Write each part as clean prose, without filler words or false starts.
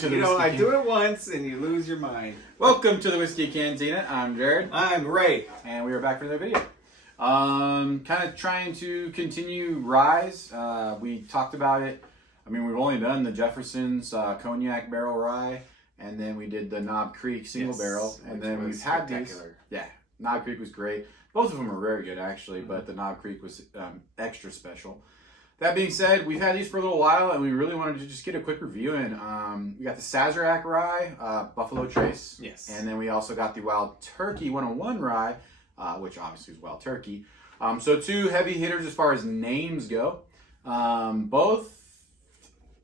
to the I do it once and you lose your mind. Welcome to the Whiskey Cantina. I'm Jared. I'm Ray. And we are back for another video. Kind of trying to continue Ryes. We talked about it. I mean, we've only done the Jefferson's Cognac Barrel Rye, and then we did the Knob Creek Single Barrel, and then we've had these. Yeah, Knob Creek was great. Both of them are very good, actually, but the Knob Creek was extra special. That being said, we've had these for a little while, and we really wanted to just get a quick review in. We got the Sazerac Rye, Buffalo Trace. Yes. And then we also got the Wild Turkey 101 Rye, which obviously is Wild Turkey. So two heavy hitters as far as names go. Both.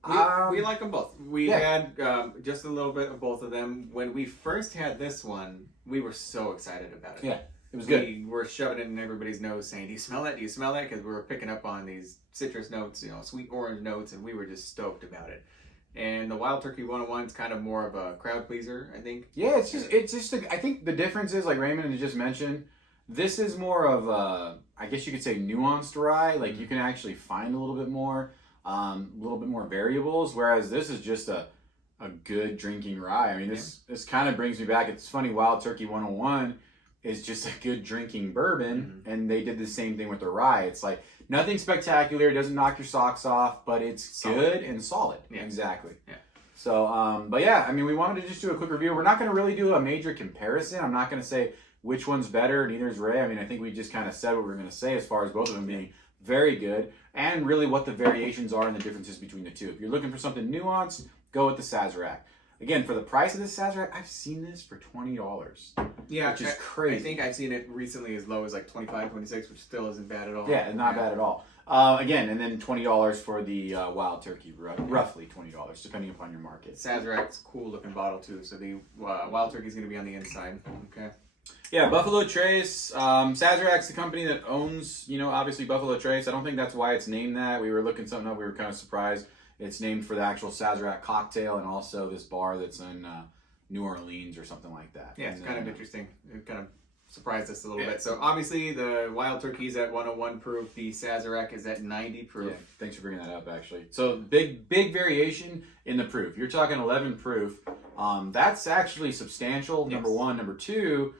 We like them both. We had just a little bit of both of them. When we first had this one, we were so excited about it. Yeah. It was good. We were shoving it in everybody's nose saying, do you smell that? Do you smell that? Because we were picking up on these citrus notes, sweet orange notes, and we were just stoked about it. And the Wild Turkey 101 is kind of more of a crowd pleaser, I think. Yeah, I think the difference is, like Raymond had just mentioned, this is more of a, I guess you could say, nuanced rye. Like, you can actually find a little bit more variables, whereas this is just a good drinking rye. I mean, this kind of brings me back. It's funny, Wild Turkey 101 is just a good drinking bourbon, and they did the same thing with the rye. It's like nothing spectacular, it doesn't knock your socks off, but it's good and solid. Yeah. Exactly. Yeah. So, but yeah, I mean, we wanted to just do a quick review. We're not going to really do a major comparison. I'm not going to say which one's better, neither is Ray. I mean, I think we just kind of said what we were going to say as far as both of them being very good, and really what the variations are and the differences between the two. If you're looking for something nuanced, go with the Sazerac. Again, for the price of this Sazerac, I've seen this for $20. Yeah, which is crazy. I think I've seen it recently as low as like 25, 26, which still isn't bad at all. Yeah, not bad at all. Again, and then $20 for the Wild Turkey, roughly $20, depending upon your market. Sazerac's cool looking bottle too, so the Wild Turkey is going to be on the inside. Okay. Yeah, Buffalo Trace. Sazerac's the company that owns, obviously Buffalo Trace. I don't think that's why it's named that. We were looking something up. We were kind of surprised. It's named for the actual Sazerac cocktail and also this bar that's in New Orleans or something like that. Yeah, it's kind of interesting. It kind of surprised us a little bit. So obviously the Wild Turkey is at 101 proof. The Sazerac is at 90 proof. Yeah, thanks for bringing that up, actually. So big variation in the proof. You're talking 11 proof. That's actually substantial, yes. Number one. Number two,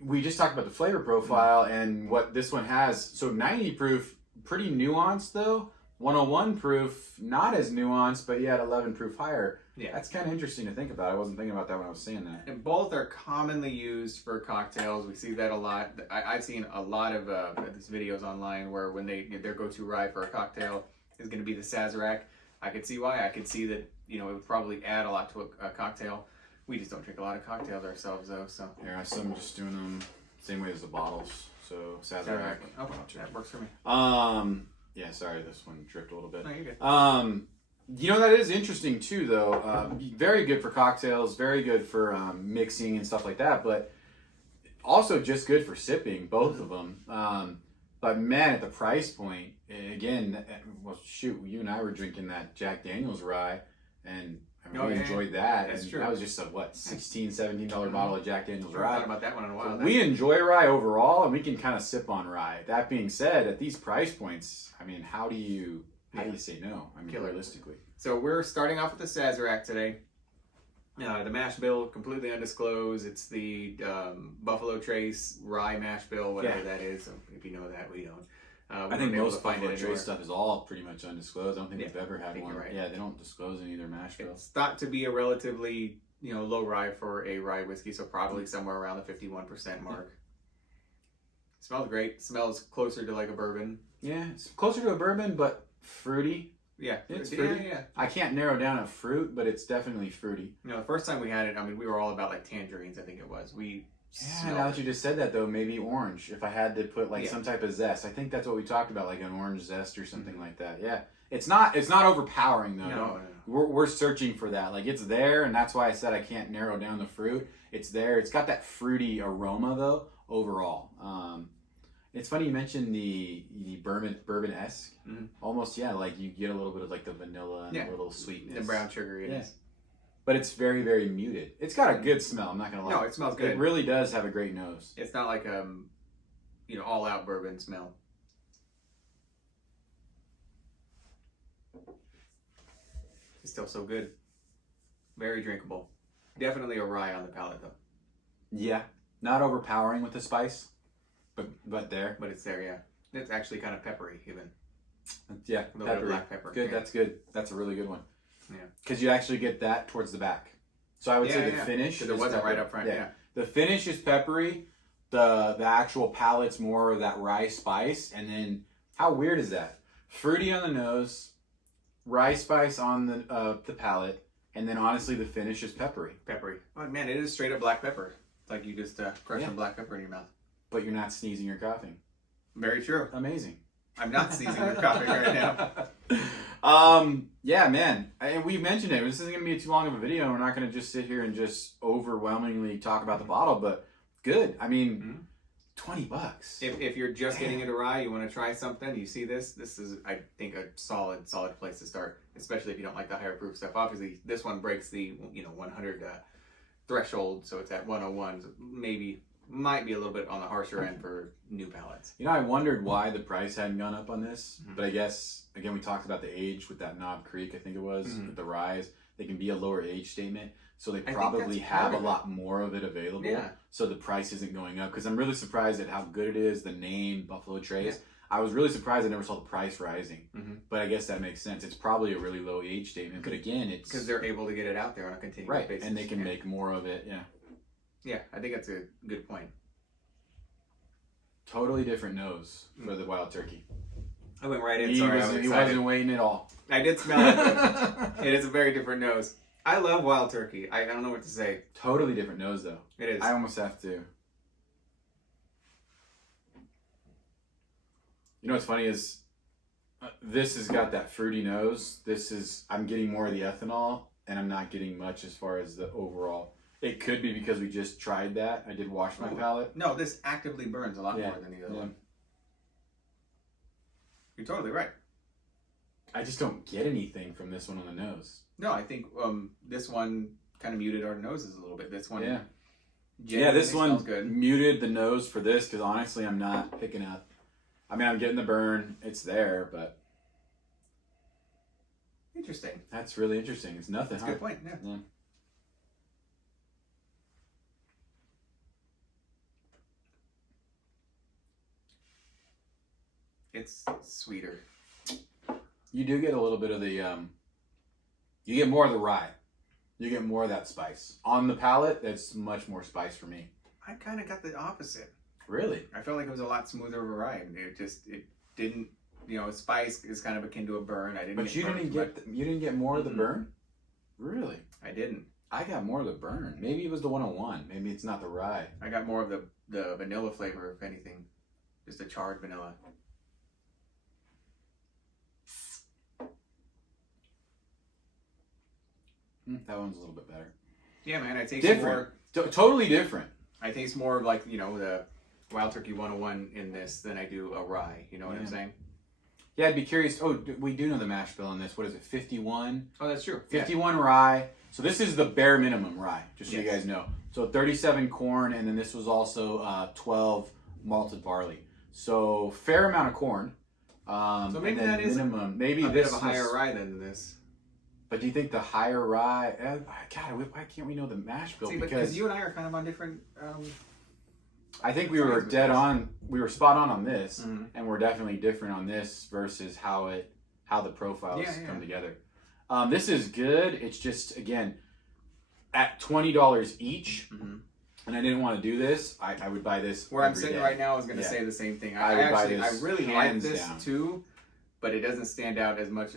we just talked about the flavor profile and what this one has. So 90 proof, pretty nuanced though. 101 proof, not as nuanced, but yet 11 proof higher. Yeah, that's kind of interesting to think about. I wasn't thinking about that when I was saying that. And both are commonly used for cocktails. We see that a lot. I've seen a lot of these videos online where when their go-to rye for a cocktail is going to be the Sazerac. I could see why. I could see that it would probably add a lot to a cocktail. We just don't drink a lot of cocktails ourselves, though. So yeah, I'm just doing them same way as the bottles. So Sazerac. Okay, that works for me. Yeah, sorry, this one tripped a little bit. No, you're good. That is interesting too, though. Very good for cocktails, very good for mixing and stuff like that, but also just good for sipping, both of them. But man, at the price point, again, well, shoot, you and I were drinking that Jack Daniel's rye, and we enjoyed that. That's and true. That was just a, $16, $17 bottle of Jack Daniel's rye. Thought about that one in a while. We enjoy rye overall, and we can kind of sip on rye. That being said, at these price points, I mean, how do you say no? I mean, realistically. So we're starting off with the Sazerac today. The mash bill, completely undisclosed. It's the Buffalo Trace Rye mash bill, whatever that is. So if you know that, we don't. I think most Buffalo Trace stuff is all pretty much undisclosed. I don't think we've ever had one. Right. Yeah, they don't disclose any of their mash bill. It's thought to be a relatively low rye for a rye whiskey, so probably somewhere around the 51% mark. Smells great. Smells closer to like a bourbon. Yeah, it's closer to a bourbon, but fruity. Yeah, it's fruity. Yeah. I can't narrow down a fruit, but it's definitely fruity. The first time we had it, I mean, we were all about like tangerines. I think it was. Yeah, now that you just said that though, maybe orange. If I had to put like some type of zest, I think that's what we talked about, like an orange zest or something like that. Yeah, it's not overpowering though. No. We're searching for that. Like it's there, and that's why I said I can't narrow down the fruit. It's there. It's got that fruity aroma though overall. It's funny you mentioned the bourbon-esque. Mm-hmm. Almost, yeah, like you get a little bit of like the vanilla and a little sweetness. The brown sugar, it is. But it's very, very muted. It's got a good smell, I'm not going to lie. No, it smells good. It really does have a great nose. It's not like all-out bourbon smell. It's still so good. Very drinkable. Definitely a rye on the palate though. Yeah, not overpowering with the spice, but there. But it's there, yeah. It's actually kind of peppery even. Yeah, A little bit of black pepper. Good, yeah. that's good. That's a really good one. Yeah. Because you actually get that towards the back. So I would say the finish. Because it wasn't right up front. Yeah. The finish is peppery. The actual palate's more of that rye spice, and then how weird is that? Fruity on the nose, rye spice on the palate, and then honestly the finish is peppery. Peppery. Oh man, it is straight up black pepper. It's like you just crushed some black pepper in your mouth. But you're not sneezing or coughing. Very true. Amazing. I'm not sneezing or coughing right now. Yeah, man. And we mentioned it. This isn't going to be too long of a video. We're not going to just sit here and just overwhelmingly talk about the bottle, but good. I mean, $20. If you're just getting into rye, you want to try something, you see this is, I think, a solid place to start, especially if you don't like the higher proof stuff. Obviously, this one breaks the 100 threshold, so it's at 101. Might be a little bit on the harsher end for new palates. I wondered why the price hadn't gone up on this, but I guess, again, we talked about the age with that Knob Creek, I think it was, with the Ryes. They can be a lower age statement, so they probably have a lot more of it available. Yeah. So the price isn't going up, because I'm really surprised at how good it is, the name, Buffalo Trace. Yeah. I was really surprised I never saw the price rising, but I guess that makes sense. It's probably a really low age statement, but again, it's... Because they're able to get it out there on a continuous basis. And they can make more of it, Yeah, I think that's a good point. Totally different nose for the Wild Turkey. I went right in. He wasn't waiting at all. I did smell it. It is a very different nose. I love Wild Turkey. I don't know what to say. Totally different nose, though. It is. I almost have to. You know what's funny is this has got that fruity nose. I'm getting more of the ethanol, and I'm not getting much as far as the overall. It could be because we just tried that. I did wash my palate. No, this actively burns a lot more than the other one. You're totally right. I just don't get anything from this one on the nose. No, I think this one kind of muted our noses a little bit. This one, this one good. Muted the nose for this because honestly, I'm not picking up. I mean, I'm getting the burn. It's there, but interesting. That's really interesting. It's nothing. That's a good point. Yeah. It's sweeter. You do get a little bit of the, you get more of the rye. You get more of that spice. On the palate, that's much more spice for me. I kind of got the opposite. Really? I felt like it was a lot smoother of a rye. It didn't, spice is kind of akin to a burn. But you didn't get more of the burn? Really? I didn't. I got more of the burn. Maybe it was the 101. Maybe it's not the rye. I got more of the vanilla flavor, if anything. Just a charred vanilla. That one's a little bit better. Yeah, man, I taste more. Totally different. I taste more of like, the Wild Turkey 101 in this than I do a rye. You know what I'm saying? Yeah, I'd be curious. Oh, we do know the mash bill on this. What is it, 51? Oh, that's true. 51 rye. So this is the bare minimum rye, just so you guys know. So 37 corn, and then this was also 12 malted barley. So fair amount of corn. So maybe that is minimum. Maybe a this bit of a higher rye than this. But do you think the higher rye? God, why can't we know the mash bill? See, because you and I are kind of on different. I think we were dead on. We were spot on this, and we're definitely different on this versus how the profiles come together. This is good. It's just again at $20 each, and I didn't want to do this. I would buy this. Where I'm sitting right now, I was going to say the same thing. I really like this too, but it doesn't stand out as much.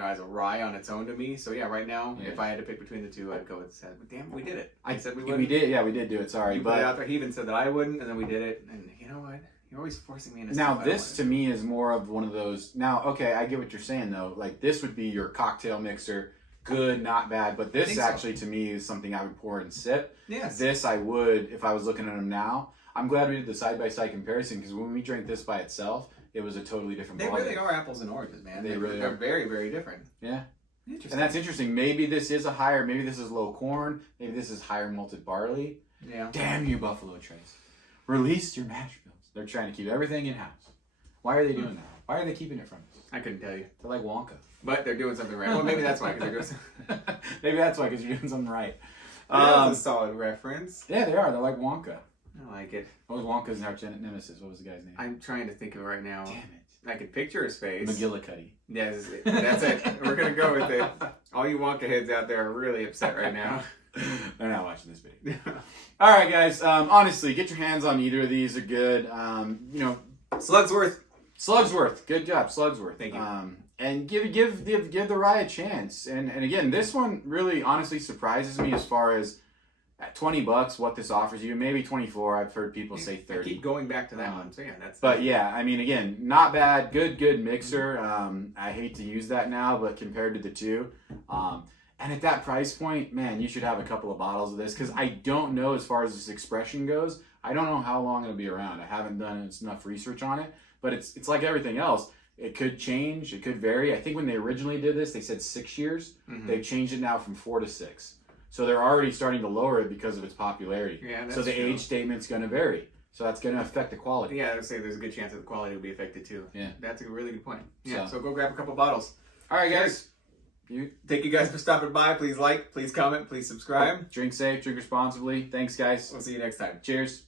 As a rye on its own to me. So right now, if I had to pick between the two, I'd go with Saz. But damn, we did it. I said we wouldn't. We did, we did do it. Sorry, but out there, he even said that I wouldn't, and then we did it. And you know what? You're always forcing me into now. Stuff This to me is more of one of those. Now, okay, I get what you're saying though. Like this would be your cocktail mixer, good, not bad. But this actually to me is something I would pour and sip. Yes. This I would if I was looking at them now. I'm glad we did the side by side comparison because when we drank this by itself, it was a totally different. They really are apples and oranges, man. They really are are very, very different. Yeah. And that's interesting. Maybe this is maybe this is low corn. Maybe this is higher malted barley. Yeah. Damn you, Buffalo Trace. Release your mash bills. They're trying to keep everything in-house. Why are they doing that? Why are they keeping it from us? I couldn't tell you. They're like Wonka. But they're doing something right. Well, maybe that's why. Cause they're doing something. Maybe that's why, because you're doing something right. That's a solid reference. Yeah, they are. They're like Wonka. I like it. What was Wonka's arch nemesis? What was the guy's name? I'm trying to think of it right now. Damn it. I can picture his face. McGillicuddy. Yes, that's it. We're gonna go with it. All you Wonka heads out there are really upset right now. They're not watching this video. All right, guys. Honestly, get your hands on either of these. They're good. Slugsworth. Slugsworth. Good job, Slugsworth. Thank you. And give the Rye a chance. And again, this one really honestly surprises me as far as at $20 what this offers you. Maybe 24. I've heard people say 30. I keep going back to that one. So yeah, that's. But yeah, I mean, again, not bad. Good mixer. I hate to use that now, but compared to the two, and at that price point, man, you should have a couple of bottles of this, because I don't know, as far as this expression goes, I don't know how long it'll be around. I haven't done enough research on it, but it's like everything else. It could change. It could vary. I think when they originally did this, they said 6 years. Mm-hmm. They've changed it now from 4 to 6. So they're already starting to lower it because of its popularity. Yeah, that's so the true. Age statement's going to vary. So that's going to affect the quality. Yeah, I would say there's a good chance that the quality will be affected too. Yeah. That's a really good point. Yeah, so go grab a couple bottles. All right, Cheers. guys. Thank you guys for stopping by. Please like, please comment, please subscribe. Drink safe, drink responsibly. Thanks, guys. We'll see you next time. Cheers.